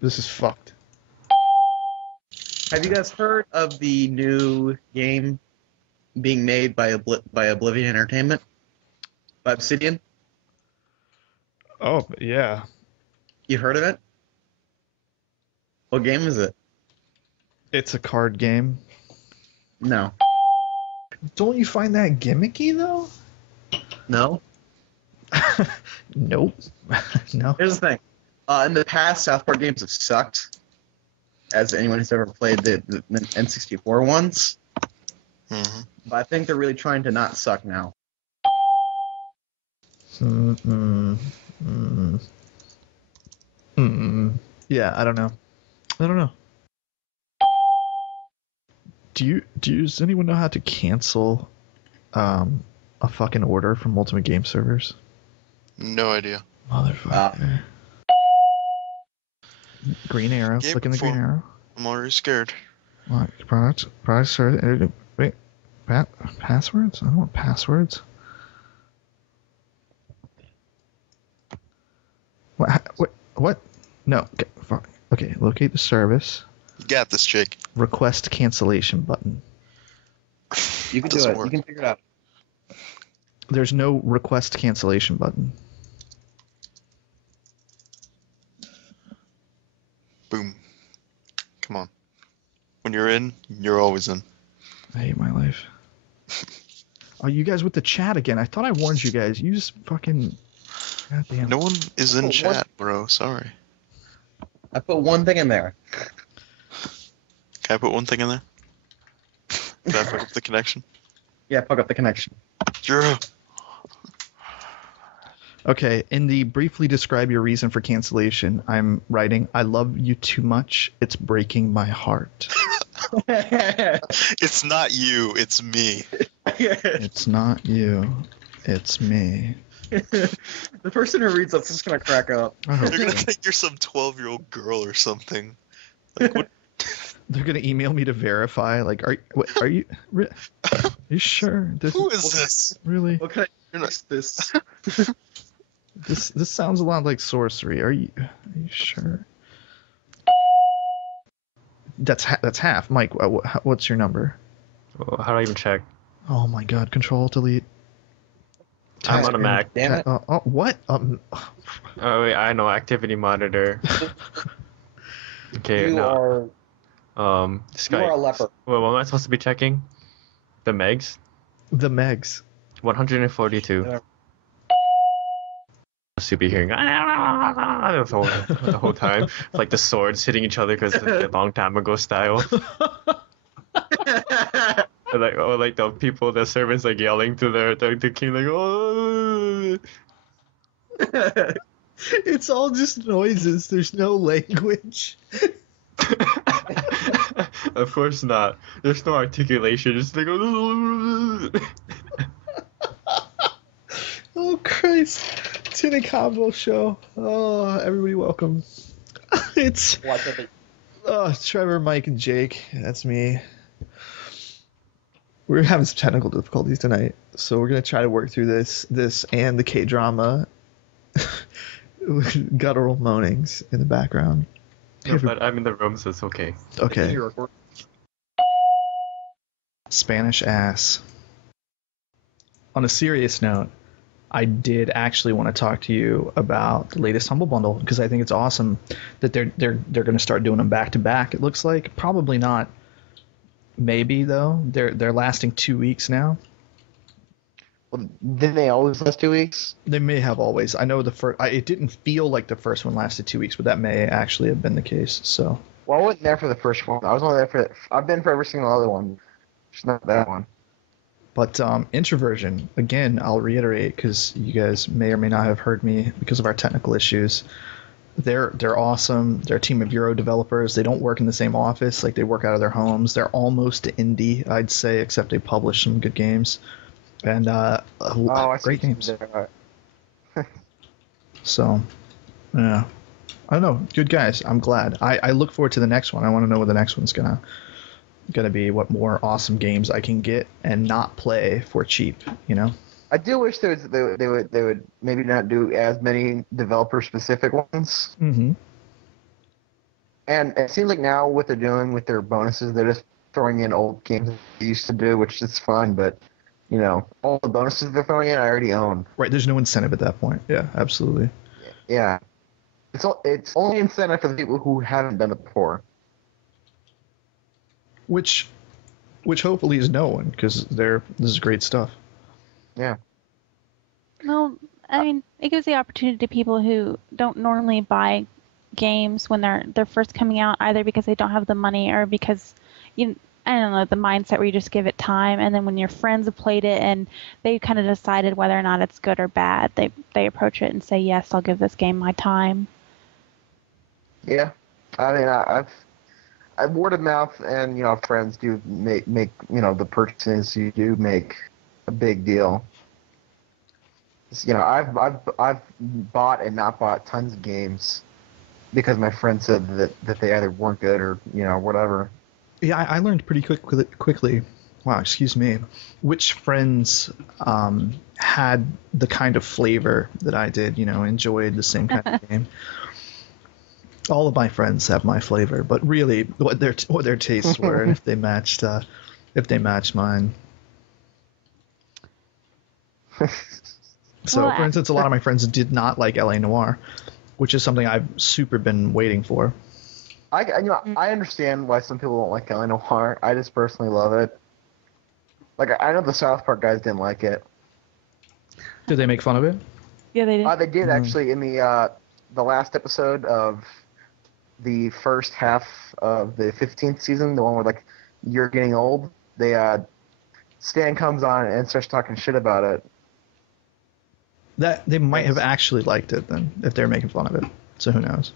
This is fucked. Have you guys heard of the new game being made by Oblivion Entertainment? By Obsidian? Oh, yeah. You heard of it? What game is it? It's a card game. No. Don't you find that gimmicky, though? No? Nope. No. Here's the thing. In the past, South Park games have sucked. As anyone who's ever played the N64 ones. Mm-hmm. But I think they're really trying to not suck now. Yeah, I don't know. Does anyone know how to cancel a fucking order from Ultimate Game Servers? No idea. Motherfucker. Green arrow. Game Click in the green before. arrow. I'm already scared. What? Wait. Passwords? I don't want passwords. What? No. Okay, fuck. Okay, locate the service. You got this, Jake. Request cancellation button. You can do Doesn't it. work. You can figure it out. There's no request cancellation button. Boom. Come on. When you're in, you're always in. I hate my life. Oh, you guys with the chat again. I thought I warned you guys. You just fucking... Goddamn. No one is in Oh, what? chat, bro. Sorry. I put one thing in there. Can I put one thing in there? Can I fuck up the connection? Yeah, fuck up the connection. Yeah. Okay, in the briefly describe your reason for cancellation, I'm writing, I love you too much. It's breaking my heart. It's not you, it's me. It's not you. It's me. The person who reads that's just gonna crack up. I hope They're gonna so. think you're some 12-year-old girl or something. Like, what? They're gonna email me to verify. Like, are you sure? Who is this? Really? What kind You're of not- this? This sounds a lot like sorcery. Are you sure? That's half. Mike, what's your number? Well, how do I even check? Oh my God! Control Delete. I'm on a Mac. Damn it. What? Oh wait, I know activity monitor. Okay, You now are you Skype. are a leper. Well, what am I supposed to be checking? The megs? The Megs. 142. Yeah. To be hearing the whole time, like the swords hitting each other because it's a long time ago style. Or like the people, the servants, like yelling to the king, like, oh. It's all just noises. There's no language. Of course not. There's no articulation. Just like, Oh Christ! 10HitCombo show. Oh, everybody, welcome. It's Watch it. Trevor, Mike, and Jake. That's me. We're having some technical difficulties tonight, so we're gonna try to work through this and the K-drama guttural moanings in the background. no, but I'm in the room, so it's okay. Okay. You record. Spanish ass. On a serious note, I did actually want to talk to you about the latest Humble Bundle because I think it's awesome that they're going to start doing them back to back. It looks like probably not. Maybe though. They're lasting 2 weeks now. Well, didn't they always last 2 weeks? They may have always. I know the first. It didn't feel like the first one lasted 2 weeks, but that may actually have been the case. So. Well, I wasn't there for the first one. I was only there for. I've been for every single other one. Just not that one. But Introversion, again, I'll reiterate because you guys may or may not have heard me because of our technical issues. They're awesome. They're a team of Euro developers. They don't work in the same office. Like, they work out of their homes. They're almost indie, I'd say, except they publish some good games. And I great see. games. So, yeah. I don't know. Good guys. I'm glad. I look forward to the next one. I want to know what the next one's gonna be, what more awesome games I can get and not play for cheap, you know? I do wish they would maybe not do as many developer specific ones. Mm-hmm. And it seems like now what they're doing with their bonuses, they're just throwing in old games that they used to do, which is fun, but, all the bonuses they're throwing in I already own. Right, there's no incentive at that point. Yeah, absolutely. Yeah. It's only incentive for the people who haven't done it before. Which hopefully is no one, because this is great stuff. Yeah. Well, I mean, it gives the opportunity to people who don't normally buy games when they're first coming out, either because they don't have the money or because I don't know, the mindset where you just give it time, and then when your friends have played it and they kind of decided whether or not it's good or bad, they approach it and say, yes, I'll give this game my time. Yeah. I mean, I've word of mouth and friends do make the purchases you do make a big deal. I've bought and not bought tons of games because my friend said that they either weren't good or whatever. Yeah, I learned pretty quickly. Wow, excuse me. Which friends had the kind of flavor that I did, enjoyed the same kind of game. All of my friends have my flavor, but really, what their tastes were, and if they matched mine. So, for instance, a lot of my friends did not like LA Noire, which is something I've super been waiting for. I understand why some people don't like LA Noire. I just personally love it. Like, I know the South Park guys didn't like it. Did they make fun of it? Yeah, they did. They did actually in the last episode of the first half of the 15th season, the one where like you're getting old. Stan comes on and starts talking shit about it. That they might have actually liked it then, if they're making fun of it. So who knows?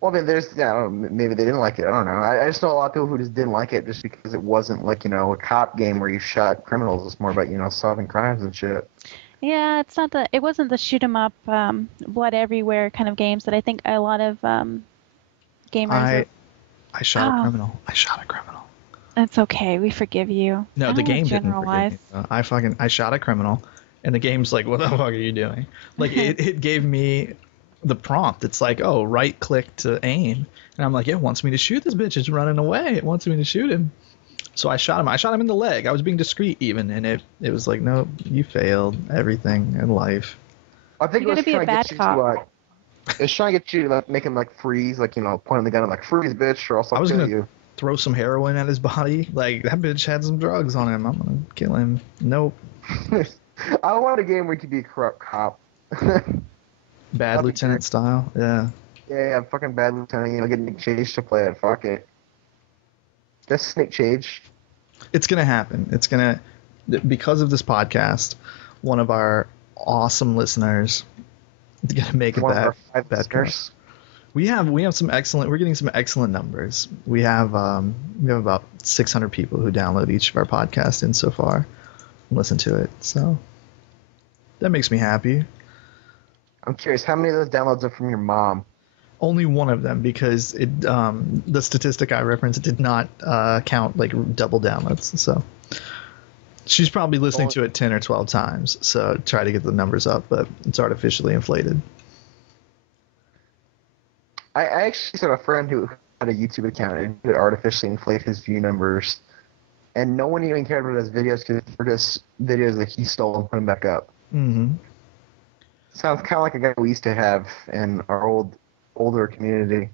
Well, I mean, I don't know, maybe they didn't like it. I don't know. I just know a lot of people who just didn't like it just because it wasn't like a cop game where you shot criminals. It's more about solving crimes and shit. Yeah, it wasn't the shoot 'em up, blood everywhere kind of games that I think a lot of gamers. I shot a criminal. I shot a criminal. It's okay. We forgive you. No, the game didn't forgive me. I shot a criminal, and the game's like, what the fuck are you doing? Like, it gave me the prompt. It's like, oh, right click to aim. And I'm like, it wants me to shoot this bitch. It's running away. It wants me to shoot him. So I shot him. I shot him in the leg. I was being discreet even, and it was like, no, you failed everything in life. I think You're it was gonna be a trying bad to get cop. you it's trying to get you to make him freeze, pointing the gun and freeze, bitch, or else I'll kill you. Throw some heroin at his body. Like, that bitch had some drugs on him. I'm gonna kill him. Nope. I want a game where you could be a corrupt cop. Bad Lieutenant style. Yeah. Yeah, fucking Bad Lieutenant. Get Nick Cage to play it. Fuck it. Just Nick Cage. It's gonna happen. Because of this podcast, one of our awesome listeners is gonna make it bad curse. We have some excellent. We're getting some excellent numbers. We have about 600 people who download each of our podcasts in so far, and listen to it. So that makes me happy. I'm curious, how many of those downloads are from your mom? Only one of them, because the statistic I referenced did not count double downloads. So she's probably listening to it 10 or 12 times. So try to get the numbers up, but it's artificially inflated. I actually had a friend who had a YouTube account and could artificially inflate his view numbers, and no one even cared about his videos because they're just videos that he stole and put them back up. Mm-hmm. Sounds kind of like a guy we used to have in our older community.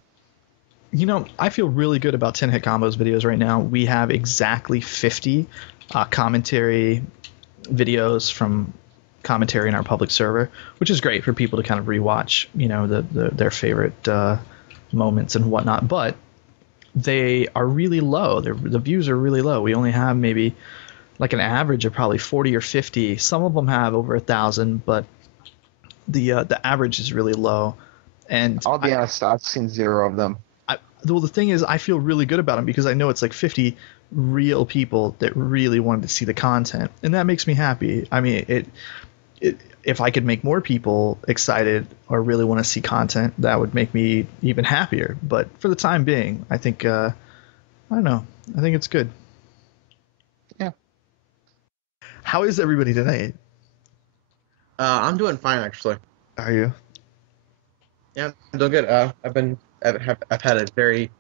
I feel really good about 10HitCombo's videos right now. We have exactly 50 commentary videos from commentary in our public server, which is great for people to kind of rewatch, their favorite moments and whatnot. But they are really low. The views are really low. We only have maybe an average of probably 40 or 50. Some of them have over 1,000, but the average is really low. And I'll be honest, I've seen 0 of them. Well, the thing is, I feel really good about them because I know it's 50 real people that really wanted to see the content, and that makes me happy. I mean, if I could make more people excited or really want to see content, that would make me even happier. But for the time being, I think I don't know. I think it's good. Yeah. How is everybody tonight? I'm doing fine, actually. Are you? Yeah, I'm doing good. I've been I've had a very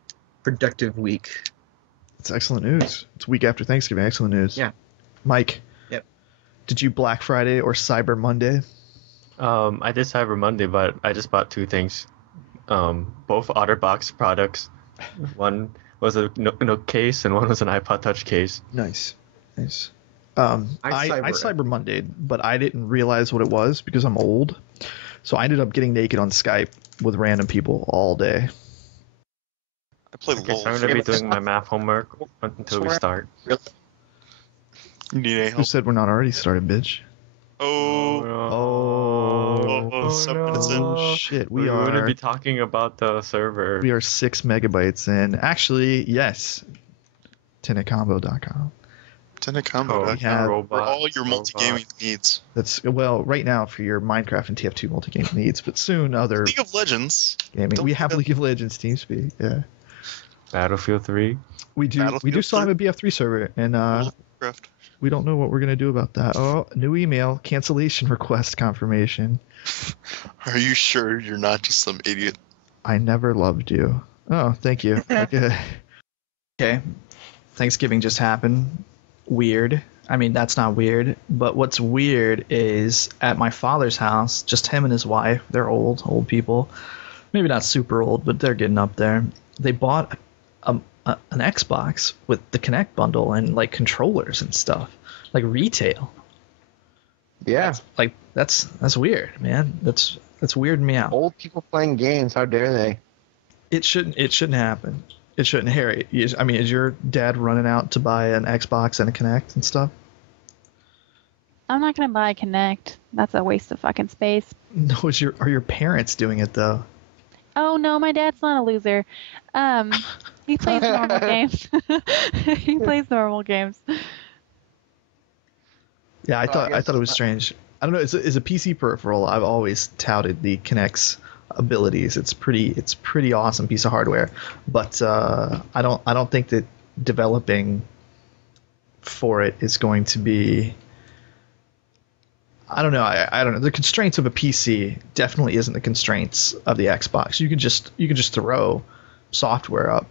productive week. It's excellent news. It's week after Thanksgiving. Excellent news. Yeah. Mike. Yep. Did you Black Friday or Cyber Monday? I did Cyber Monday, but I just bought two things. Both OtterBox products. One was a Nook case, and one was an iPod Touch case. Nice. I I Cyber Monday, but I didn't realize what it was because I'm old. So I ended up getting naked on Skype with random people all day. I play Okay, LOL. so I'm gonna be doing my math homework until we start. You need any Who help? said we're not already started, bitch? Oh, Oh, 7 minutes in. Oh, shit. We wouldn't be talking about the server. We are 6 megabytes in. Actually, yes. 10HitCombo.com. 10HitCombo. we have- For all your multi-gaming needs. That's, well, right now for your Minecraft and TF2 multi-game needs, but soon other League of Legends. gaming. Don't We have forget- League of Legends TeamSpeak, yeah. Battlefield 3. We do Battlefield still have 3? a BF3 server, and Minecraft. we don't know what we're going to do about that. Oh, new email, cancellation request confirmation. Are you sure you're not just some idiot? I never loved you. Oh, thank you. Okay. Thanksgiving just happened. Weird. I mean, that's not weird. But what's weird is at my father's house, just him and his wife, they're old people. Maybe not super old, but they're getting up there. They bought an Xbox with the Kinect bundle and like controllers and stuff, like retail. Yeah. Like that's weird, man. That's weirding me out. Old people playing games. How dare they? It shouldn't happen. It shouldn't. Harry, I mean, is your dad running out to buy an Xbox and a Kinect and stuff? I'm not gonna buy a Kinect. That's a waste of fucking space. No, are your parents doing it though? Oh no, my dad's not a loser. He plays normal games. He plays normal games. Yeah, I thought guess- it was strange. I don't know. As a PC peripheral, I've always touted the Kinect's abilities. It's pretty awesome piece of hardware. But I don't think that developing for it is going to be. I don't know. I don't know. The constraints of a PC definitely isn't the constraints of the Xbox. You can just throw software up,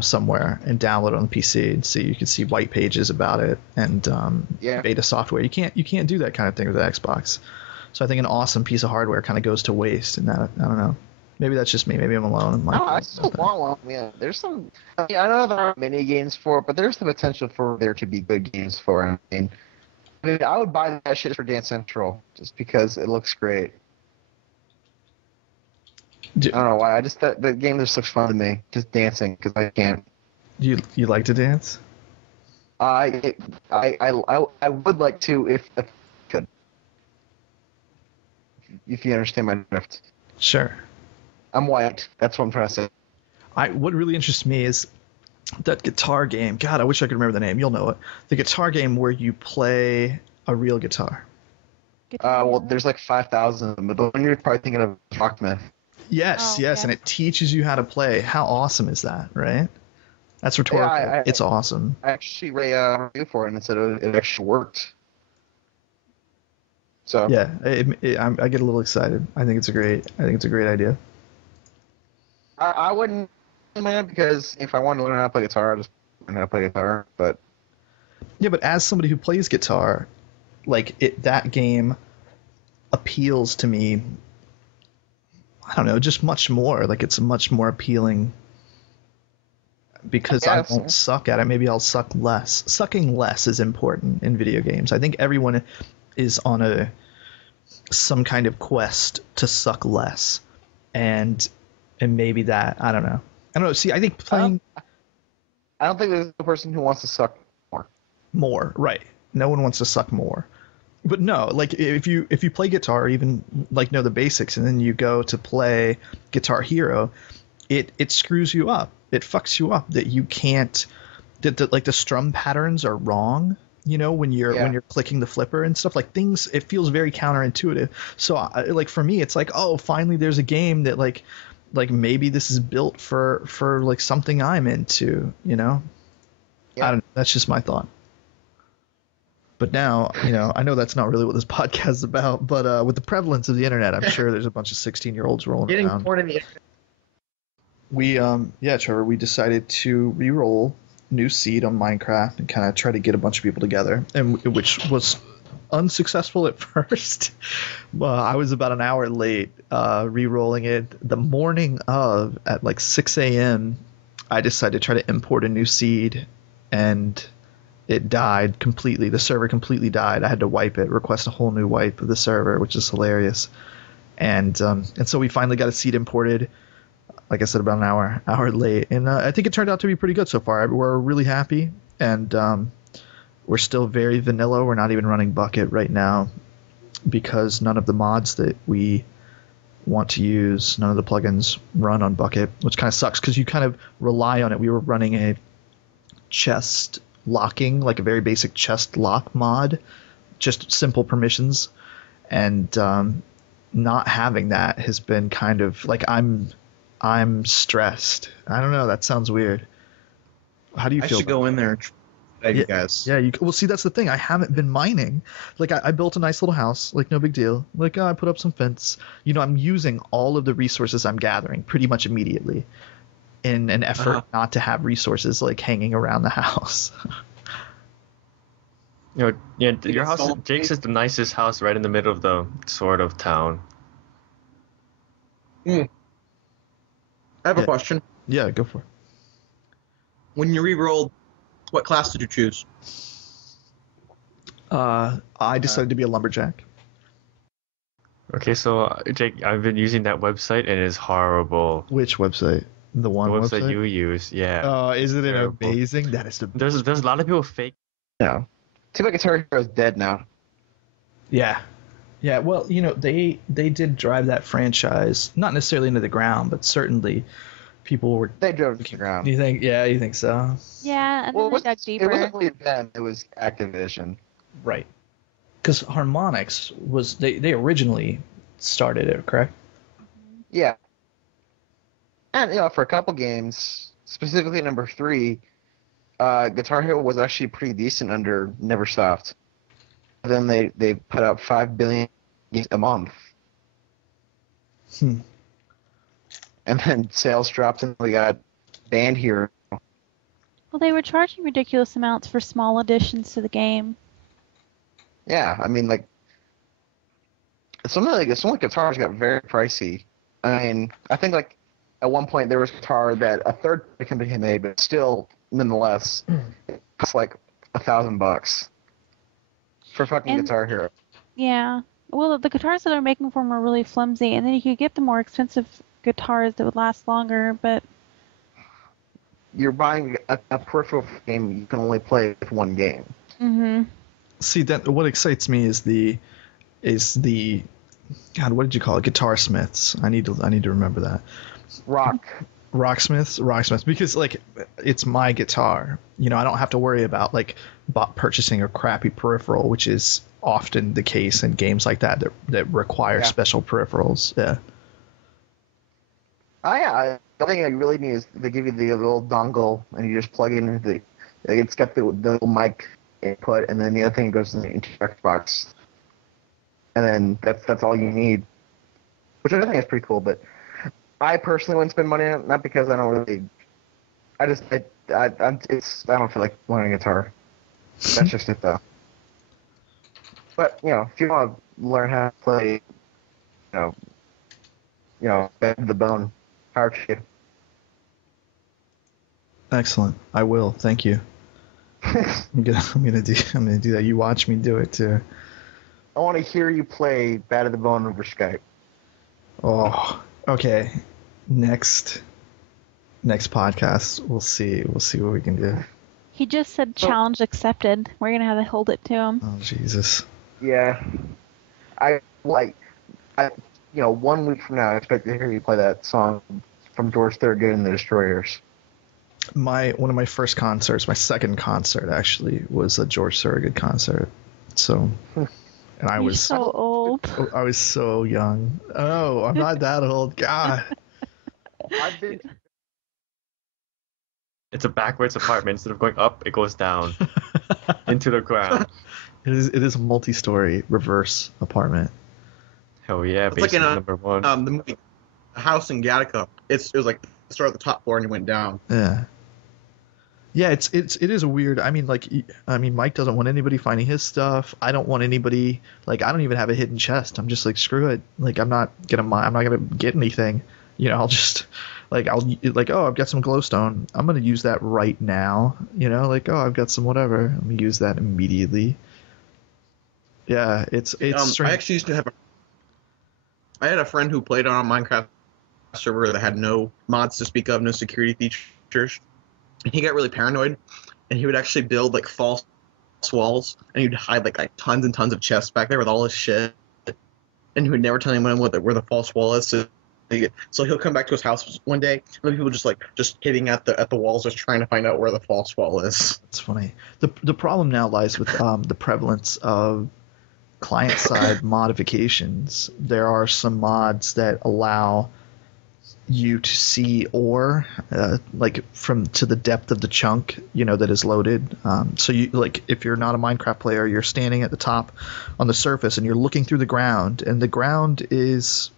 somewhere and download it on the PC and see. You can see white pages about it and beta software. You can't do that kind of thing with the Xbox. So I think an awesome piece of hardware kind of goes to waste. And that, I don't know. Maybe that's just me. Maybe I'm alone. No, I still want one. Yeah, there's some. I know there aren't many games for it, but there's the potential for there to be good games for it. I mean, I would buy that shit for Dance Central just because it looks great. I don't know why. The games are so fun to me. Just dancing because I can't. You like to dance? I would like to if I could. If you understand my drift. Sure. I'm white. That's what I'm trying to say. What really interests me is that guitar game. God, I wish I could remember the name. You'll know it. The guitar game where you play a real guitar. Well, there's like 5,000 of them, but the one you're probably thinking of is Rockman. Yes, Oh, yes, okay. and it teaches you how to play. How awesome is that, right? That's rhetorical. Yeah, it's awesome. I actually read a review for it and it said it actually worked. So Yeah, I get a little excited. I think it's a great idea. I wouldn't man because if I wanted to learn how to play guitar, I'd just learn how to play guitar. But Yeah, but as somebody who plays guitar, that game appeals to me. I don't know, just much more. Like it's much more appealing because I Yes. won't suck at it. Maybe I'll suck less. Sucking less is important in video games. I think everyone is on some kind of quest to suck less, and maybe that I don't know. See, I think playing I don't think there's a person who wants to suck more. more, right? No one wants to suck more. But no, like if you play guitar, even know the basics, and then you go to play Guitar Hero, it screws you up. It fucks you up that you can't. That the strum patterns are wrong. When you're clicking the flipper and stuff like things. It feels very counterintuitive. So for me, it's like, oh, finally there's a game that like maybe this is built for like something I'm into. Yeah. I don't. That's just my thought. But now, I know that's not really what this podcast is about, but with the prevalence of the internet, I'm sure there's a bunch of 16-year-olds rolling Getting around. porn in the Trevor, we decided to re-roll new seed on Minecraft and kind of try to get a bunch of people together, and which was unsuccessful at first. I was about an hour late re-rolling it. The morning of, at like 6 a.m., I decided to try to import a new seed, and it died completely. The server completely died. I had to wipe it, request a whole new wipe of the server, which is hilarious. And so we finally got a seed imported. Like I said, about an hour late, and I think it turned out to be pretty good so far. We're really happy, and we're still very vanilla. We're not even running Bucket right now because none of the mods that we want to use, none of the plugins run on Bucket, which kind of sucks because you kind of rely on it. We were running a chest locking, like a very basic chest lock mod, just simple permissions, and not having that has been kind of like I'm stressed. I don't know. That sounds weird. How do you feel? I should go in there and try you guys. Yeah, well, see, that's the thing. I haven't been mining. Like, I built a nice little house. Like, no big deal. Like, I put up some fence. I'm using all of the resources I'm gathering pretty much immediately in an effort not to have resources, like, hanging around the house. Your house, Jake's is the nicest house right in the middle of the sort of town. I have a question. Yeah, go for it. When you re-rolled, what class did you choose? I decided to be a lumberjack. Okay, so Jake, I've been using that website and it's horrible. Which website? The one The website? you use, yeah. Isn't it Terrible. amazing? That is the There's a lot of people fake. No. Too bad Guitar Hero's dead now. Yeah. Yeah, well, they did drive that franchise, not necessarily into the ground, but certainly people were... They drove it to the ground. You think? Yeah, you think so? Yeah, and then they dug deeper. It wasn't really them, it was Activision. Right. Because Harmonix they originally started it, correct? Yeah. And, for a couple games, specifically number 3, Guitar Hero was actually pretty decent under Neversoft. Then they put out 5 billion games a month. And then sales dropped and we got banned here. Well, they were charging ridiculous amounts for small additions to the game. Yeah, I mean, like, some of the guitars got very pricey. I mean, I think, like, at one point there was a guitar that a third-party company had made, but still, nonetheless, it's like $1,000 for fucking Guitar Hero. Yeah. Well, the guitars that they're making for them are really flimsy, and then you could get the more expensive guitars that would last longer, but... You're buying a peripheral game you can only play with one game. Mm-hmm. See, what excites me is the God, what did you call it? Guitarsmiths. I need to remember that. Rocksmiths, because like it's my guitar. I don't have to worry about like purchasing a crappy peripheral, which is often the case in games like that require special peripherals. Yeah. The thing I really need is they give you the little dongle and you just plug it into it's got the little mic input, and then the other thing goes into the Xbox, and then that's all you need, which I think is pretty cool. But I personally wouldn't spend money on it, not because I don't really. I don't feel like learning guitar. That's just it, though. But if you want to learn how to play, Bend the Bone, power to you. Excellent. I will. Thank you. I'm gonna do that. You watch me do it too. I want to hear you play Bad of the Bone over Skype. Oh, okay. Next podcast, we'll see what we can do. He just said challenge accepted. We're gonna have to hold it to him. Oh Jesus. Yeah. 1 week from now, I expect to hear you play that song from George Thorogood and the Destroyers. One of my first concerts, my second concert actually, was a George Thorogood concert. So, and I was so old. I was so young. Oh, I'm not that old. God. It's a backwards apartment. Instead of going up, it goes down into the ground. It is a multi-story reverse apartment. Hell yeah, It's like in basement number 1. the movie House in Gattaca. It was like start at the top floor and you went down. Yeah. Yeah, it is a weird. I mean, Mike doesn't want anybody finding his stuff. I don't want anybody. Like, I don't even have a hidden chest. I'm just like, screw it. Like, I'm not gonna get anything. I'll just oh, I've got some glowstone. I'm gonna use that right now. Like, oh, I've got some whatever. Let me use that immediately. Yeah, it's strange. I actually used to have I had a friend who played on a Minecraft server that had no mods to speak of, no security features. And he got really paranoid, and he would actually build like false walls, and he'd hide like tons and tons of chests back there with all his shit, and he would never tell anyone where the false wall is. So he'll come back to his house one day, and people just hitting at the walls, just trying to find out where the false wall is. It's funny. The problem now lies with the prevalence of client-side modifications. There are some mods that allow you to see ore like from to the depth of the chunk that is loaded. So you, like, if you're not a Minecraft player, you're standing at the top on the surface and you're looking through the ground, and the ground is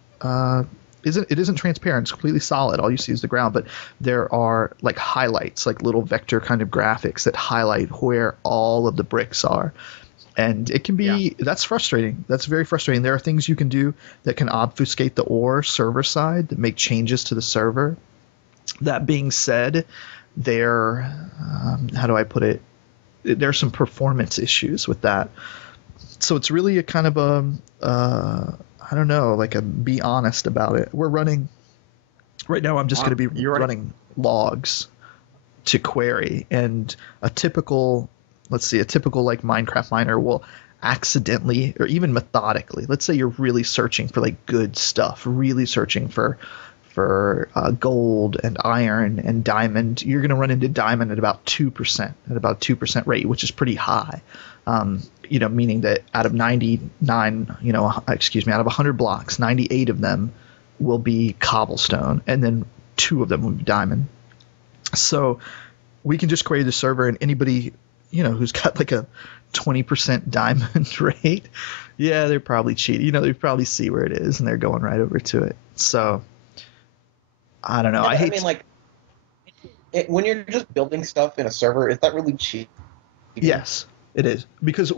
isn't transparent. It's completely solid. All you see is the ground, but there are like highlights, like little vector kind of graphics that highlight where all of the bricks are. And it can be, that's frustrating. That's very frustrating. There are things you can do that can obfuscate the ore server side, that make changes to the server. That being said, how do I put it? There are some performance issues with that. So it's really a kind of I don't know, like a be honest about it. We're running, right now I'm just going to be running logs to query, and a typical like Minecraft miner will accidentally or even methodically, let's say you're really searching for like good stuff, really searching for gold and iron and diamond, you're going to run into diamond at about 2% rate, which is pretty high. Meaning that out of 100 blocks, 98 of them will be cobblestone, and then 2 of them will be diamond. So we can just query the server, and anybody who's got like a 20% diamond rate, yeah, they're probably cheating. They probably see where it is and they're going right over to it. So I don't know. When you're just building stuff in a server, is that really cheap? Yes, it is. Because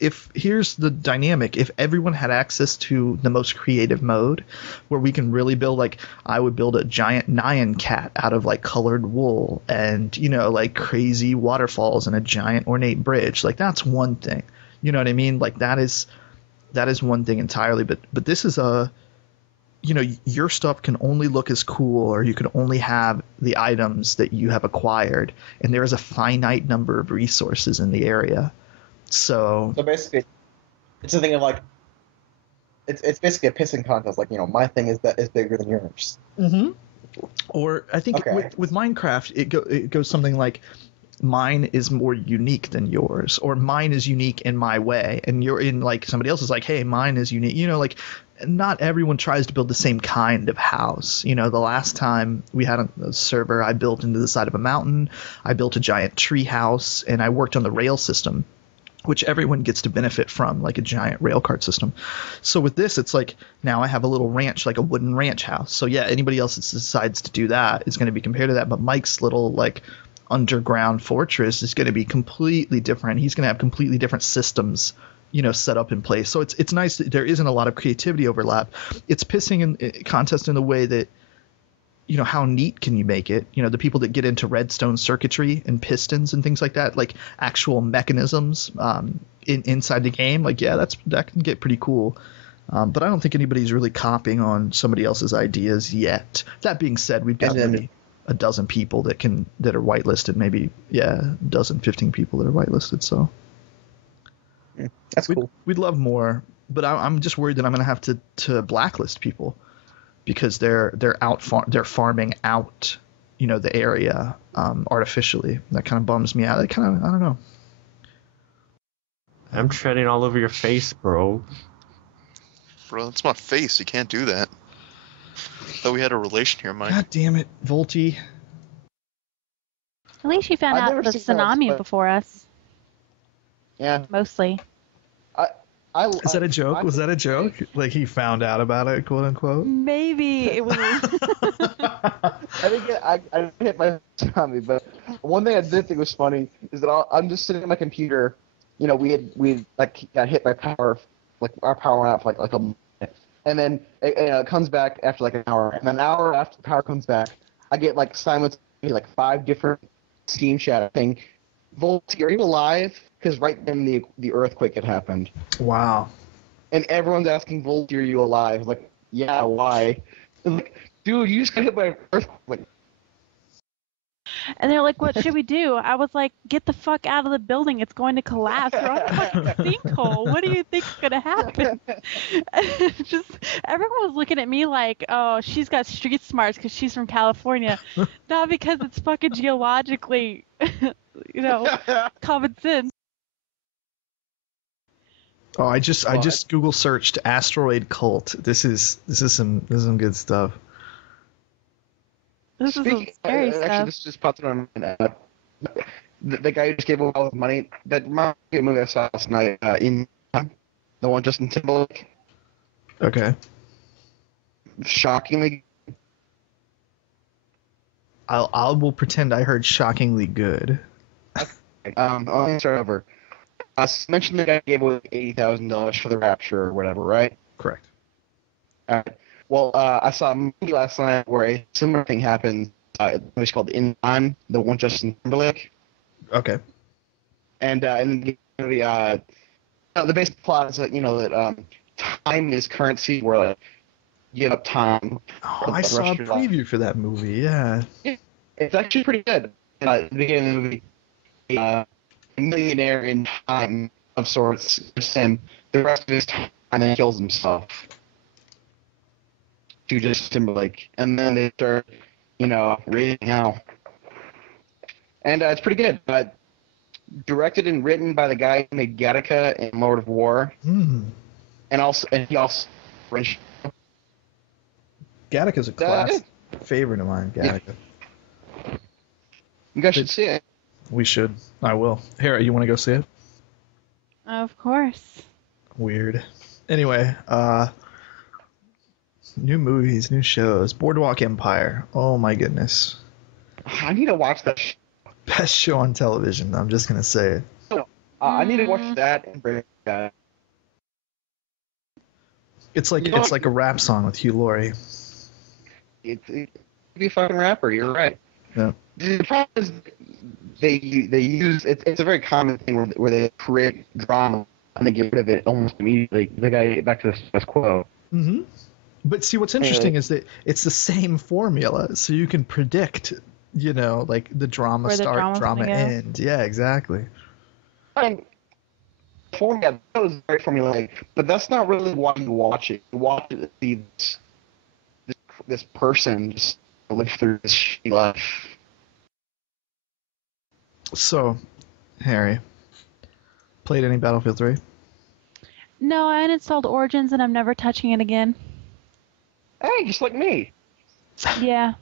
if here's the dynamic, if everyone had access to the most creative mode where we can really build, like, I would build a giant Nyan cat out of like colored wool and like crazy waterfalls and a giant ornate bridge, like that's one thing. You know what I mean? Like that is one thing entirely, but this is your stuff can only look as cool, or you can only have the items that you have acquired, and there is a finite number of resources in the area. So basically, it's a thing of like, it's basically a pissing contest. Like, my thing is bigger than yours. Mm-hmm. Or I think with Minecraft, it goes something like, mine is more unique than yours, or mine is unique in my way, and you're in like somebody else is like, hey, mine is unique. Like, not everyone tries to build the same kind of house. The last time we had a server, I built into the side of a mountain. I built a giant tree house, and I worked on the rail system, which everyone gets to benefit from, like a giant rail cart system. So with this, it's like, now I have a little ranch, like a wooden ranch house. So yeah, anybody else that decides to do that is going to be compared to that. But Mike's little like underground fortress is going to be completely different. He's going to have completely different systems set up in place. So it's nice that there isn't a lot of creativity overlap. It's pissing in contest in the way that, how neat can you make it? The people that get into redstone circuitry and pistons and things like that, like actual mechanisms inside the game, like, yeah, that can get pretty cool. But I don't think anybody's really copying on somebody else's ideas yet. That being said, we've got maybe a dozen people that are whitelisted, maybe, yeah, a dozen, 15 people that are whitelisted. So that's cool. We'd love more, but I'm just worried that I'm going to have to blacklist people because they're farming out, the area artificially. That kind of bums me out. I don't know. I'm treading all over your face, bro. Bro, that's my face. You can't do that. I thought we had a relation here, Mike. God damn it, Volty. At least you found out the tsunami before us. Yeah. Mostly. Is that a joke? Was that a joke? Like he found out about it, quote unquote? Maybe it was. I didn't hit my Tommy, but one thing I did think was funny is that I'm just sitting at my computer. You know, we like got hit by power, like our power went out for like a minute, and then it comes back after like an hour, and an hour after the power comes back, I get like simultaneously like 5 different Steam chat saying, "Volty, are you alive?" Because right then the earthquake had happened, Wow. and everyone's asking, "Volty, are you alive?" Like, yeah, why? And like, dude, you just got hit by an earthquake. And they're like, "What should we do?" I was like, "Get the fuck out of the building. It's going to collapse. You're on a fucking sinkhole. What do you think's gonna happen?" Just everyone was looking at me like, "Oh, she's got street smarts because she's from California, not because it's fucking geologically, common sense." Oh, I just Google searched asteroid cult. This is some good stuff. This is some scary actually, stuff. this just popped on my mind. The guy who just gave away all his money. That reminds me of a movie I saw last night. The one Justin Timberlake. Okay. Shockingly. I will pretend I heard shockingly good. I'll start over. Mentioned the guy gave away $80,000 for the Rapture or whatever, right? Correct. All right. Well, I saw a movie last night where a similar thing happened. It was called In Time, the one Justin Timberlake. Okay. And the basic plot is that that time is currency, where like you give up time. Oh, I saw a preview for that movie. Yeah. It's actually pretty good. At the beginning of the movie, a millionaire in time of sorts gives him the rest of his time and then kills himself. To Justin Timberlake, and then they start, reading how. And it's pretty good. Directed and written by the guy who made Gattaca in Lord of War, and he also French. Gattaca's a class favorite of mine. Gattaca. Yeah. You guys should see it. We should. I will. Here, you want to go see it? Of course. Weird. Anyway, new movies, new shows. Boardwalk Empire. Oh my goodness. I need to watch that. Best show on television. I'm just gonna say it. I need to watch that and Breaking Bad. It's like a rap song with Hugh Laurie. It'd be a fucking rapper. You're right. Yeah. The problem is they use it's a very common thing where they create drama and they get rid of it almost immediately. They gotta get back to the status quo. Mm-hmm. But see, what's interesting is that it's the same formula, so you can predict, like the drama start, drama end. Yeah, exactly. I mean, formula that was very formulaic, but that's not really why you watch it. You watch it to see this person just live through this shitty life. So, Harry, played any Battlefield 3? No, I uninstalled Origins and I'm never touching it again. Hey, just like me. Yeah.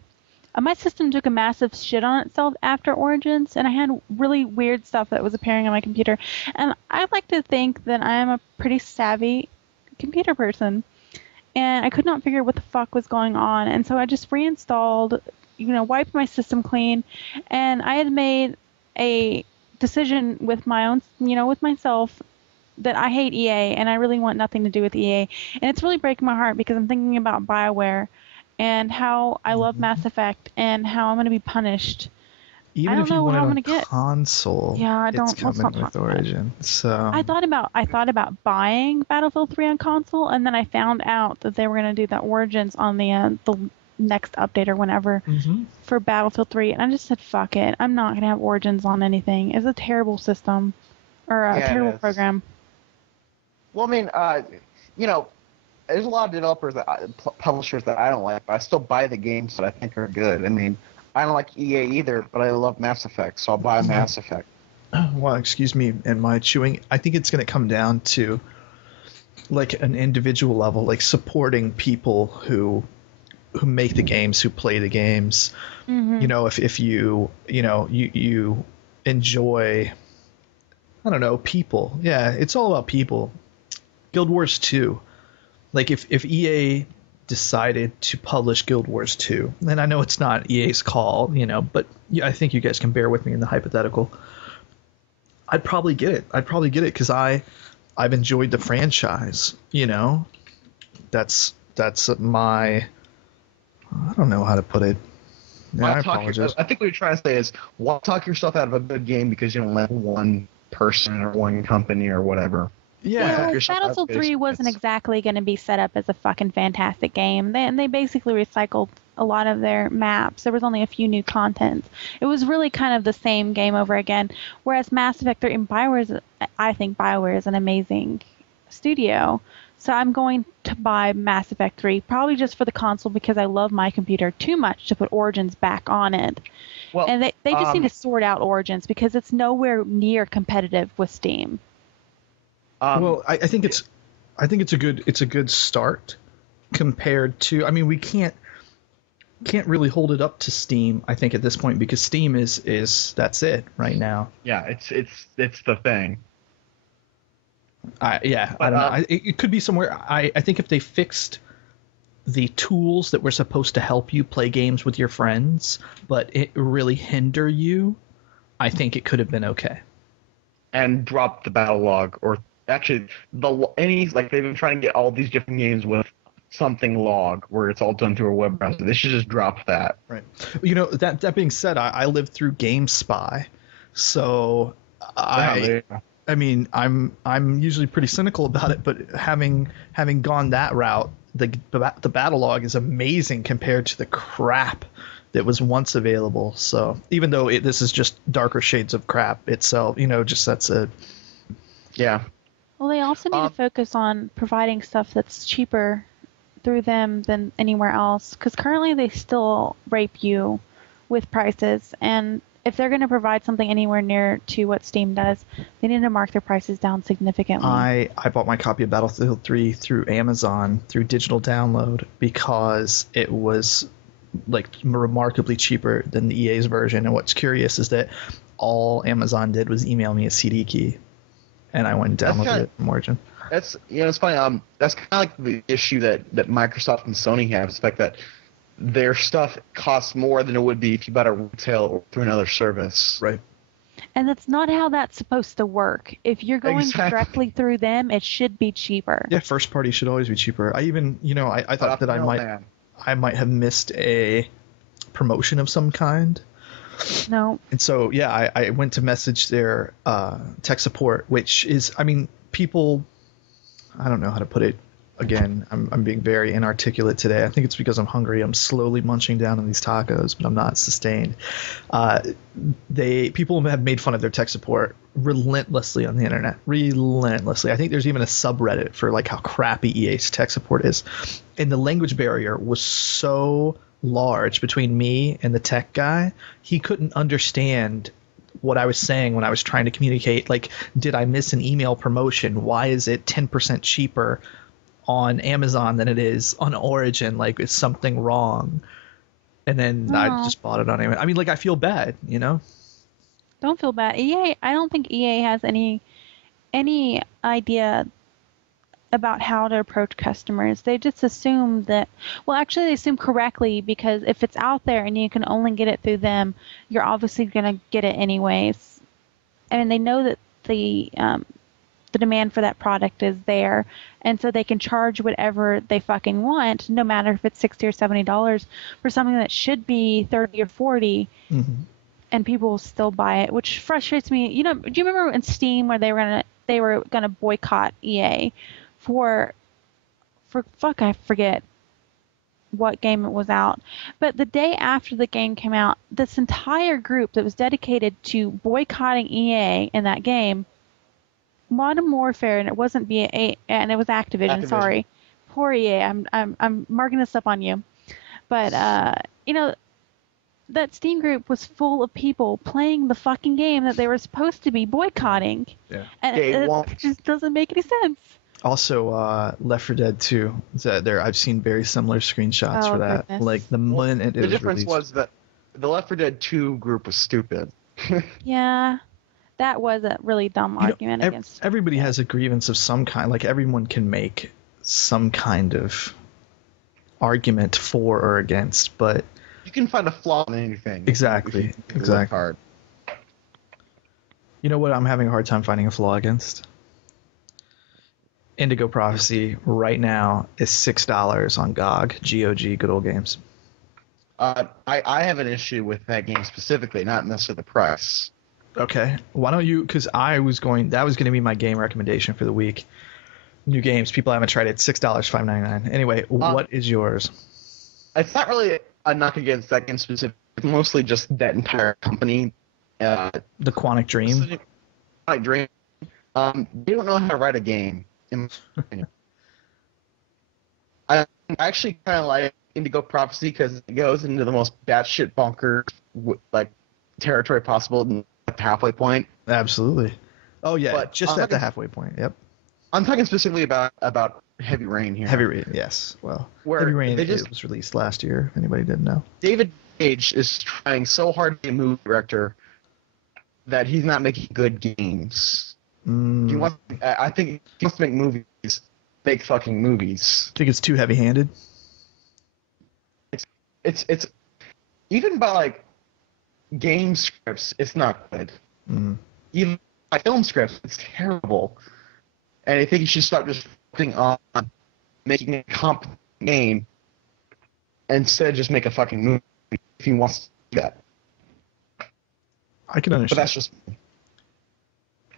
My system took a massive shit on itself after Origins, and I had really weird stuff that was appearing on my computer. And I like to think that I am a pretty savvy computer person. And I could not figure what the fuck was going on. And so I just reinstalled, wiped my system clean. And I had made a decision with my own, with myself, that I hate EA and I really want nothing to do with EA. And it's really breaking my heart because I'm thinking about BioWare and how I love Mass Effect and how I'm going to be punished. Even I don't if you know want what I'm it going to get. console, yeah, I don't. it's coming with Origin. So I thought about buying Battlefield 3 on console, and then I found out that they were going to do the Origins on the next update or whenever for Battlefield 3, and I just said fuck it. I'm not going to have Origins on anything. It's a terrible system or a terrible program. Well, I mean, there's a lot of developers publishers that I don't like, but I still buy the games that I think are good. I mean, I don't like EA either, but I love Mass Effect, so I'll buy Mass Effect. Well, excuse me, and my chewing. I think it's going to come down to like an individual level, like supporting people who make the games, who play the games. If you you enjoy, I don't know, people. Yeah, it's all about people. Guild Wars 2. Like if EA decided to publish Guild Wars 2, and I know it's not EA's call, but I think you guys can bear with me in the hypothetical. I'd probably get it. Because I've enjoyed the franchise. That's my. I don't know how to put it. Yeah, I apologize. I think what you're trying to say is, why talk yourself out of a good game because you don't let one person or one company or whatever. Yeah. Well, Battlefield 3 wasn't exactly going to be set up as a fucking fantastic game. They basically recycled a lot of their maps. There was only a few new contents. It was really kind of the same game over again. Whereas Mass Effect 3 and I think BioWare is an amazing studio. So I'm going to buy Mass Effect 3, probably just for the console because I love my computer too much to put Origins back on it. Well, and they just need to sort out Origins because it's nowhere near competitive with Steam. Well, I think it's a good start compared to. I mean, we can't really hold it up to Steam. I think at this point because Steam is that's it right now. Yeah, it's the thing. I don't know. It could be somewhere. I think if they fixed the tools that were supposed to help you play games with your friends, but it really hinder you, I think it could have been okay. And drop the battle log, or actually they've been trying to get all these different games with something log where it's all done through a web browser. They should just drop that. Right. That being said, I lived through GameSpy, so I mean, I'm usually pretty cynical about it, but having gone that route, the battle log is amazing compared to the crap that was once available. So even though this is just darker shades of crap itself, just that's it. Yeah. Well, they also need to focus on providing stuff that's cheaper through them than anywhere else, because currently they still rape you with prices, and if they're going to provide something anywhere near to what Steam does, they need to mark their prices down significantly. I bought my copy of Battlefield 3 through Amazon through digital download because it was remarkably cheaper than the EA's version. And what's curious is that all Amazon did was email me a CD key, and I went and downloaded it from Origin. That's it's funny. That's kind of like the issue that Microsoft and Sony have, is the fact that their stuff costs more than it would be if you bought a retail or through another service. Right. And that's not how that's supposed to work. If you're going directly through them, it should be cheaper. Yeah, first party should always be cheaper. I even, I thought that I might have missed a promotion of some kind. No. And so, yeah, I went to message their tech support, which is, I mean, people, I don't know how to put it. Again, I'm being very inarticulate today. I think it's because I'm hungry. I'm slowly munching down on these tacos, but I'm not sustained. People have made fun of their tech support relentlessly on the internet. Relentlessly. I think there's even a subreddit for how crappy EA's tech support is. And the language barrier was so large between me and the tech guy. He couldn't understand what I was saying when I was trying to communicate. Did I miss an email promotion? Why is it 10% cheaper on Amazon than it is on Origin? Is something wrong? And then I just bought it on Amazon. I mean, I feel bad, Don't feel bad. I don't think EA has any idea about how to approach customers. They just assume that, well, actually they assume correctly, because if it's out there and you can only get it through them, you're obviously going to get it anyways. And they know that the demand for that product is there, and so they can charge whatever they fucking want, no matter if it's $60 or $70 for something that should be $30 or $40, and people will still buy it, which frustrates me. Do you remember in Steam where they were gonna boycott EA for I forget what game it was out, but the day after the game came out, this entire group that was dedicated to boycotting EA in that game, Modern Warfare, and it wasn't BA, and it was Activision. Sorry, poor EA. I'm marking this up on you, but that Steam group was full of people playing the fucking game that they were supposed to be boycotting. Yeah, and it just doesn't make any sense. Also, Left 4 Dead 2. I've seen very similar screenshots for that. Goodness. The difference was that the Left 4 Dead 2 group was stupid. Yeah. that was a really dumb argument against. Everybody has a grievance of some kind. Like, everyone can make some kind of argument for or against, but You can find a flaw in anything. Exactly. If you look hard. you know what I'm having a hard time finding a flaw against? Indigo Prophecy right now is $6 on GOG, GOG, Good Old Games. I have an issue with that game specifically, not necessarily the price. Okay, why don't you? Because that was going to be my game recommendation for the week. New games, people haven't tried it. $6, $5.99. Anyway, what is yours? It's not really a knock against that game specifically. It's mostly just that entire company. The Quantic Dream. Quantic Dream. They don't know how to write a game. In my opinion. I actually kind of like Indigo Prophecy because it goes into the most batshit bonkers like territory possible at the halfway point. Absolutely. Oh yeah, But just at the halfway point. Yep. I'm talking specifically about Heavy Rain here. Heavy Rain, yes. Well, Where Heavy Rain they just- was released last year. If anybody didn't know. David Cage is trying so hard to be a movie director that he's not making good games. Mm, I think he wants to make movies, fake fucking movies. think it's too heavy-handed. It's even by like game scripts, it's not good. Mm. Even by film scripts, it's terrible. And I think you should start just focusing on making a competent game instead of just make a fucking movie if he wants to do that. I can But understand. that's just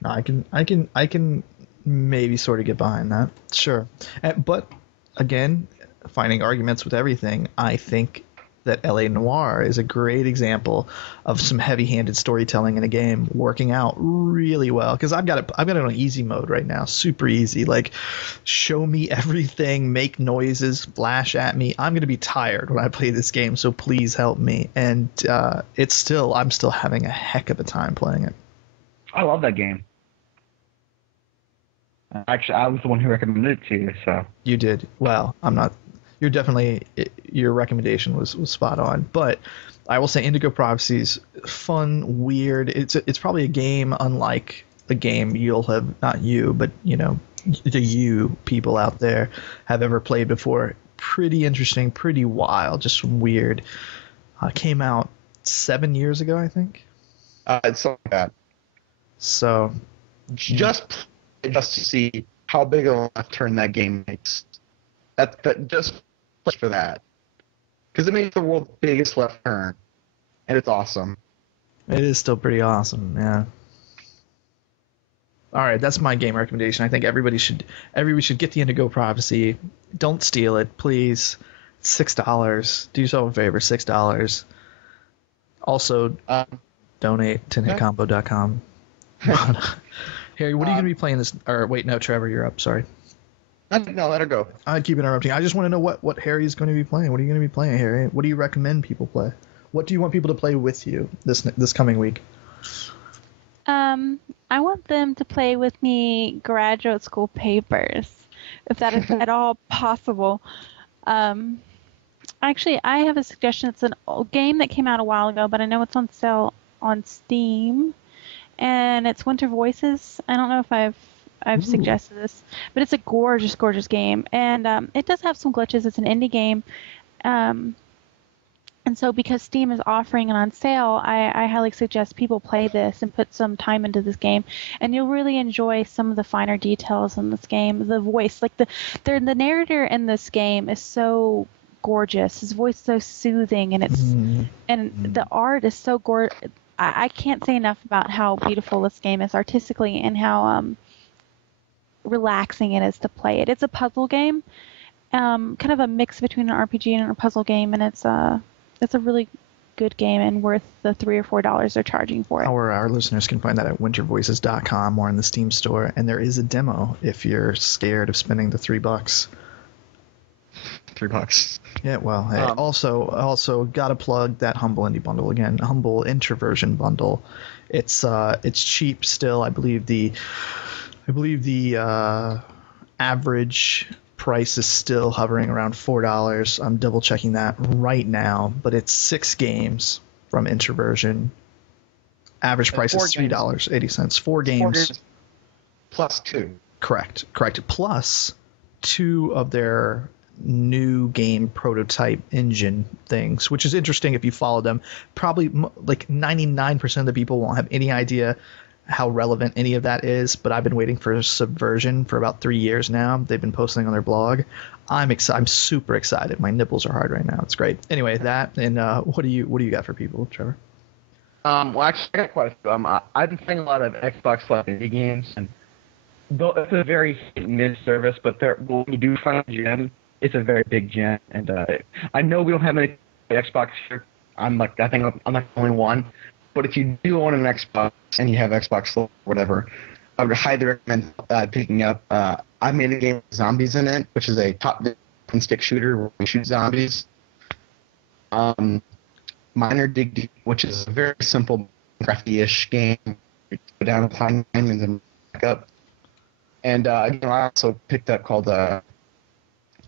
I can maybe sort of get behind that. Sure. But again, finding arguments with everything, I think that LA Noire is a great example of some heavy-handed storytelling in a game working out really well. Because I've got it on easy mode right now, super easy. Like, show me everything, make noises, flash at me. I'm gonna be tired when I play this game, so please help me. And I'm still having a heck of a time playing it. I love that game. Actually, I was the one who recommended it to you, so. You did. Well, I'm not. You're definitely. Your recommendation was spot on. But I will say, Indigo Prophecy's fun, weird. It's probably a game unlike a game you'll have, not you, but the you people out there have ever played before. Pretty interesting, pretty wild, just weird. Came out 7 years ago, I think. it's something like that. So Just to see how big of a left turn that game makes. That just for that, because it makes the world's biggest left turn, and it's awesome. it is still pretty awesome, yeah. All right, that's my game recommendation. I think everybody should get the Indigo Prophecy. Don't steal it, please. It's $6. Do yourself a favor, $6. Also, donate 10HitCombo.com. Harry, what are you going to be playing this? Or wait, no, Trevor, you're up. Sorry. No, let her go. I keep interrupting. I just want to know what Harry's going to be playing. What are you going to be playing, Harry? What do you recommend people play? What do you want people to play with you this coming week? I want them to play with me Graduate School Papers, if that is at all possible. Actually, I have a suggestion. It's an old game that came out a while ago, but I know it's on sale on Steam, and it's Winter Voices. I don't know if I've suggested this, but it's a gorgeous, gorgeous game, and it does have some glitches. It's an indie game, and so because Steam is offering it on sale, I highly suggest people play this and put some time into this game, and you'll really enjoy some of the finer details in this game. The voice, like the narrator in this game is so gorgeous. His voice is so soothing, and and the art is so gorgeous. I can't say enough about how beautiful this game is artistically and how relaxing it is to play it. It's a puzzle game, kind of a mix between an RPG and a puzzle game, and it's a really good game and worth the $3 or $4 they're charging for it. Our listeners can find that at wintervoices.com or in the Steam store, and there is a demo if you're scared of spending the $3. $3. Yeah, well, hey, also got to plug that Humble Indie Bundle again. Humble Introversion Bundle. It's cheap still. I believe the average price is still hovering around $4. I'm double checking that right now, but it's 6 games from Introversion. Average price is Four games. $3.80. 4 4 games. games plus 2. Correct. Plus 2 of their new game prototype engine things, which is interesting if you follow them. Probably like 99% of the people won't have any idea how relevant any of that is, but I've been waiting for Subversion for about 3 years now. They've been posting on their blog. I'm super excited. My nipples are hard right now. It's great. Anyway, that and what do you got for people, Trevor? Well, actually, I got quite a few. I've been playing a lot of Xbox Live indie games, and though it's a very hit-and-miss service, but when you do find a gem, it's a very big gem. And I know we don't have any Xbox here. I think I'm not the only one. But if you do own an Xbox and you have Xbox Live or whatever, I would highly recommend picking up. I made a game with zombies in it, which is a top-down stick shooter where you shoot zombies. Miner Dig Deep, which is a very simple crafty-ish game. You go down a time and then back up. And I also picked up called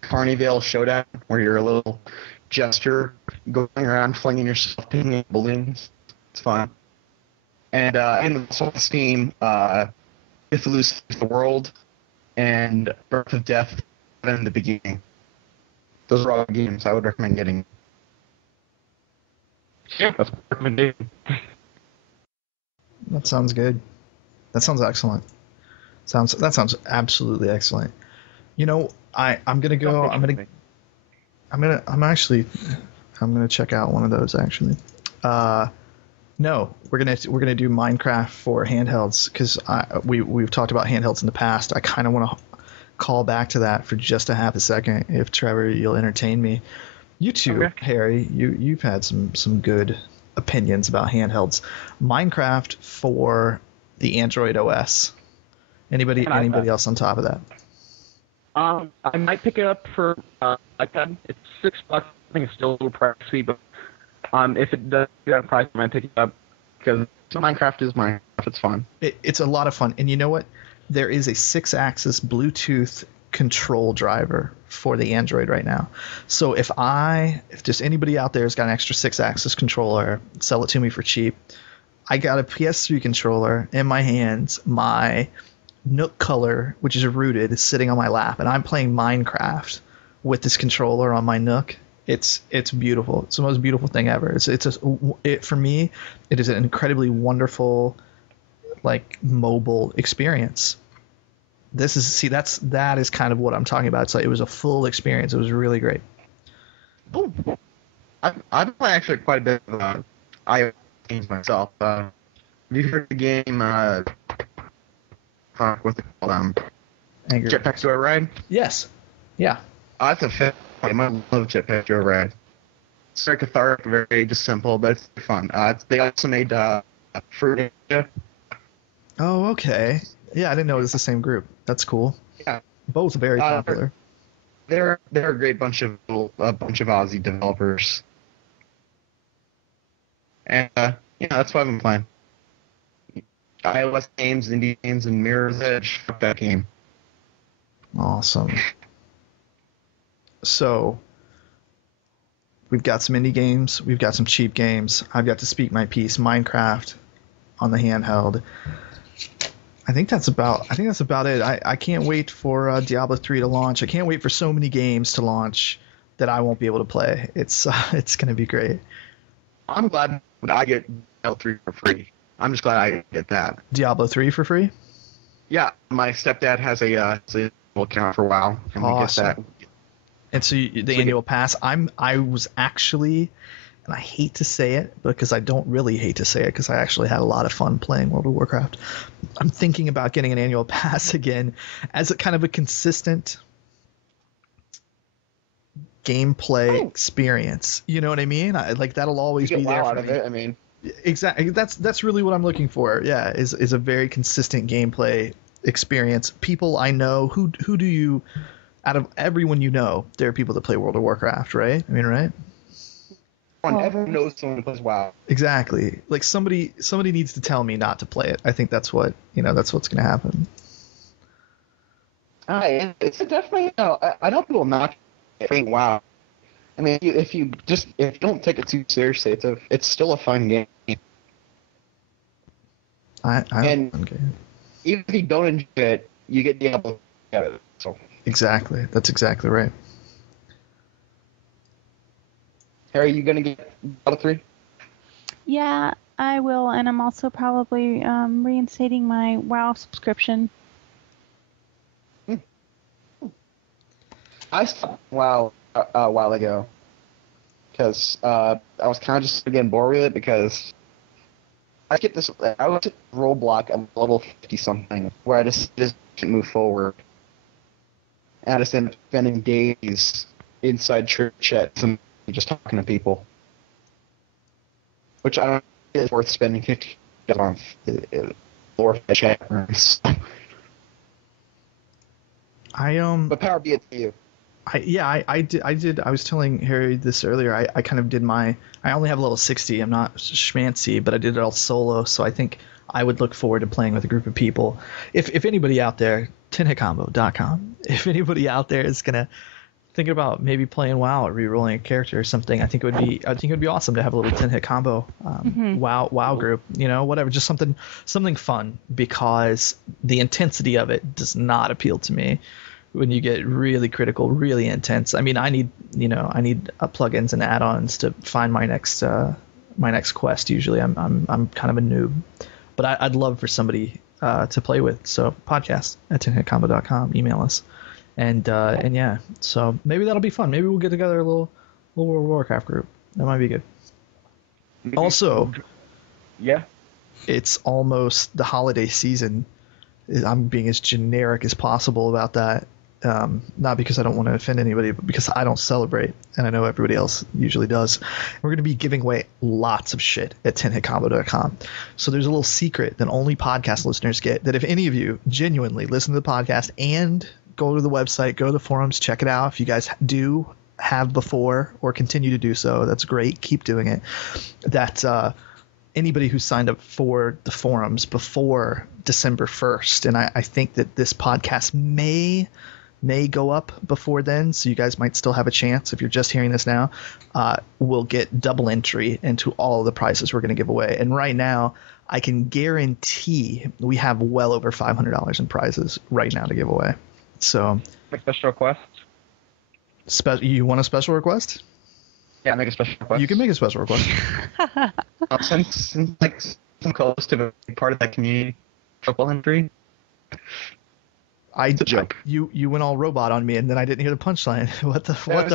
Carnivale Showdown, where you're a little jester going around flinging yourself, picking up balloons. It's fun. And also Steam, If You Lose the World, and Birth of Death in the Beginning. Those are all games I would recommend getting. Yeah, that's my recommendation. That sounds good. That sounds excellent. That sounds absolutely excellent. You know, I'm gonna go. I'm gonna check out one of those actually. No, we're gonna do Minecraft for handhelds because we've talked about handhelds in the past. I kind of want to call back to that for just a half a second. If Trevor, you'll entertain me. You too, okay. Harry. You've had some good opinions about handhelds. Minecraft for the Android OS. Anybody else on top of that? I might pick it up for iPad. It's $6. I think it's still a little pricey, but if it does get on price, I might pick it up because Minecraft is Minecraft. It's fun. It's a lot of fun, and you know what? There is a 6-axis Bluetooth control driver for the Android right now. So if just anybody out there has got an extra 6-axis controller, sell it to me for cheap. I got a PS3 controller in my hands. My Nook Color, which is rooted, is sitting on my lap, and I'm playing Minecraft with this controller on my Nook. It's beautiful. It's the most beautiful thing ever. For me, it is an incredibly wonderful, like, mobile experience. That is kind of what I'm talking about. It was a full experience. It was really great. Ooh. I've played actually quite a bit of iOS games myself. Have you heard the game? What's it called? Jetpack Joyride? Yes. Yeah. That's a fun game. I love Jetpack Joyride. It's very cathartic, very just simple, but it's fun. They also made Fruit Ninja. Oh, okay. Yeah, I didn't know it was the same group. That's cool. Yeah. Both very popular. They're a great bunch of Aussie developers. And that's what I've been playing. iOS games, indie games, and Mirror's Edge. Fuck that game. Awesome. So, we've got some indie games. We've got some cheap games. I've got to speak my piece. Minecraft on the handheld. I think that's about it. I can't wait for Diablo 3 to launch. I can't wait for so many games to launch that I won't be able to play. It's going to be great. I'm glad I get Diablo 3 for free. I'm just glad I get that. Diablo 3 for free? Yeah, my stepdad has a account for WoW, and awesome. We get that. And so the annual pass. I was actually, and I hate to say it because I don't really hate to say it because I actually had a lot of fun playing World of Warcraft. I'm thinking about getting an annual pass again as a kind of a consistent gameplay experience. You know what I mean? That'll always be there for me. It, I mean, exactly. That's really what I'm looking for. Yeah, is a very consistent gameplay experience. People I know who do you, out of everyone you know, there are people that play World of Warcraft, right? I mean, right? Everyone knows someone who plays WoW. Exactly. Like somebody needs to tell me not to play it. I think that's what's going to happen. It's definitely. I don't feel not playing WoW. I mean, if you don't take it too seriously, it's still a fun game. I And- okay. Even if you don't enjoy it, you get Diablo out of it. So, Exactly. That's exactly right. Harry, you gonna get Diablo 3? Yeah, I will, and I'm also probably reinstating my WoW subscription. I stopped WoW a while ago because I was kind of just getting bored with it because I was at roadblock at level 50 something where I just didn't move forward, and I just ended up spending days inside church chats and just talking to people, which I don't think is worth spending $50 on for chat rooms. But power be it to you. I did. I was telling Harry this earlier. I kind of did I only have level 60. I'm not schmancy, but I did it all solo. So I think I would look forward to playing with a group of people. If anybody out there, 10HitCombo.com. If anybody out there is gonna thinking about maybe playing WoW or re-rolling a character or something, I think it would be awesome to have a little 10-hit combo WoW group. Whatever, just something fun, because the intensity of it does not appeal to me. When you get really critical, really intense. I mean, I need plugins and add-ons to find my next quest. Usually, I'm kind of a noob, but I'd love for somebody to play with. So podcast at 10hitcombo.com. Email us, and yeah. So maybe that'll be fun. Maybe we'll get together a little World of Warcraft group. That might be good. Also, Yeah. it's almost the holiday season. I'm being as generic as possible about that. Not because I don't want to offend anybody, but because I don't celebrate, and I know everybody else usually does. We're going to be giving away lots of shit at 10hitcombo.com. So there's a little secret that only podcast listeners get, that if any of you genuinely listen to the podcast and go to the website, go to the forums, check it out. If you guys do have before or continue to do so, that's great. Keep doing it. That anybody who signed up for the forums before December 1st, and I think that this podcast may go up before then, so you guys might still have a chance if you're just hearing this now, will get double entry into all of the prizes we're going to give away. And right now, I can guarantee we have well over $500 in prizes right now to give away. So, Make a special request. You want a special request? Yeah, make a special request. You can make a special request. Since like I'm close to a big part of that community, triple entry. It's a joke. You went all robot on me, and then I didn't hear the punchline. What the fuck?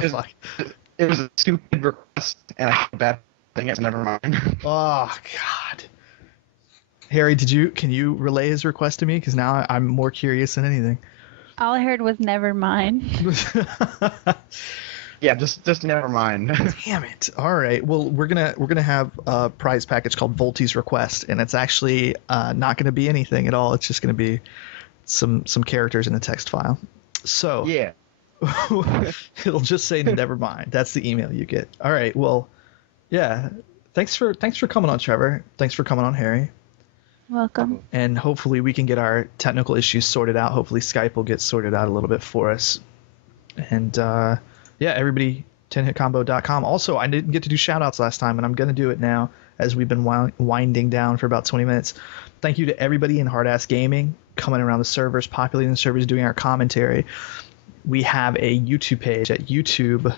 It was a stupid request, and I had a bad thing. It's never mind. Oh God. Harry, can you relay his request to me? Because now I'm more curious than anything. All I heard was never mind. Yeah, just never mind. Damn it! All right. Well, we're gonna have a prize package called Volty's Request, and it's actually not gonna be anything at all. It's just gonna be some characters in a text file. So Yeah. it'll just say never mind. That's the email you get. All right. Well, yeah. Thanks for coming on, Trevor. Thanks for coming on, Harry. Welcome. And hopefully we can get our technical issues sorted out. Hopefully Skype will get sorted out a little bit for us. And yeah, everybody, 10hitcombo.com. Also, I didn't get to do shout-outs last time, and I'm going to do it now as we've been winding down for about 20 minutes. Thank you to everybody in Hard Ass Gaming coming around the servers, populating the servers, doing our commentary. We have a YouTube page at youtube.com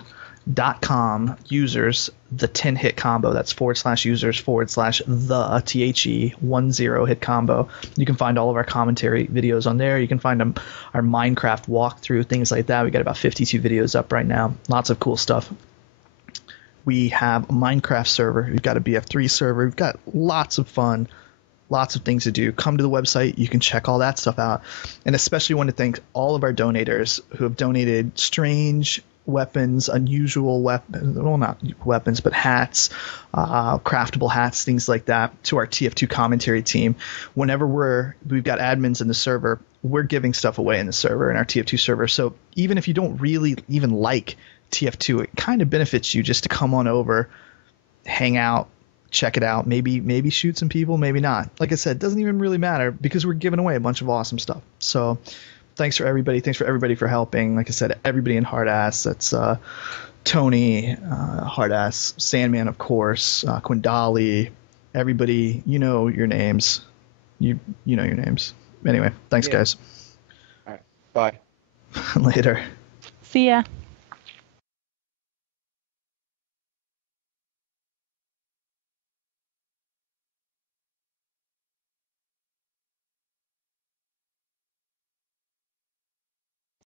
users the 10-hit combo. That's /users /the THE 10 hit combo. You can find all of our commentary videos on there. You can find our Minecraft walkthrough, things like that. We got about 52 videos up right now. Lots of cool stuff. We have a Minecraft server. We've got a BF3 server. We've got lots of fun, lots of things to do. Come to the website. You can check all that stuff out. And especially want to thank all of our donators who have donated strange weapons, unusual weapons, well, not weapons, but hats, craftable hats, things like that, to our TF2 commentary team. Whenever we've got admins in the server, we're giving stuff away in the server, in our TF2 server. So even if you don't really even like TF2, it kind of benefits you just to come on over, hang out, check it out, maybe shoot some people, maybe not. Like I said, it doesn't even really matter because we're giving away a bunch of awesome stuff. So thanks for everybody for helping. Like I said, everybody in Hard Ass. That's Tony, Hard Ass, Sandman, of course, Quindali, everybody, you know your names. You know your names. Anyway, thanks, Yeah. guys. All right. Bye. Later. See ya.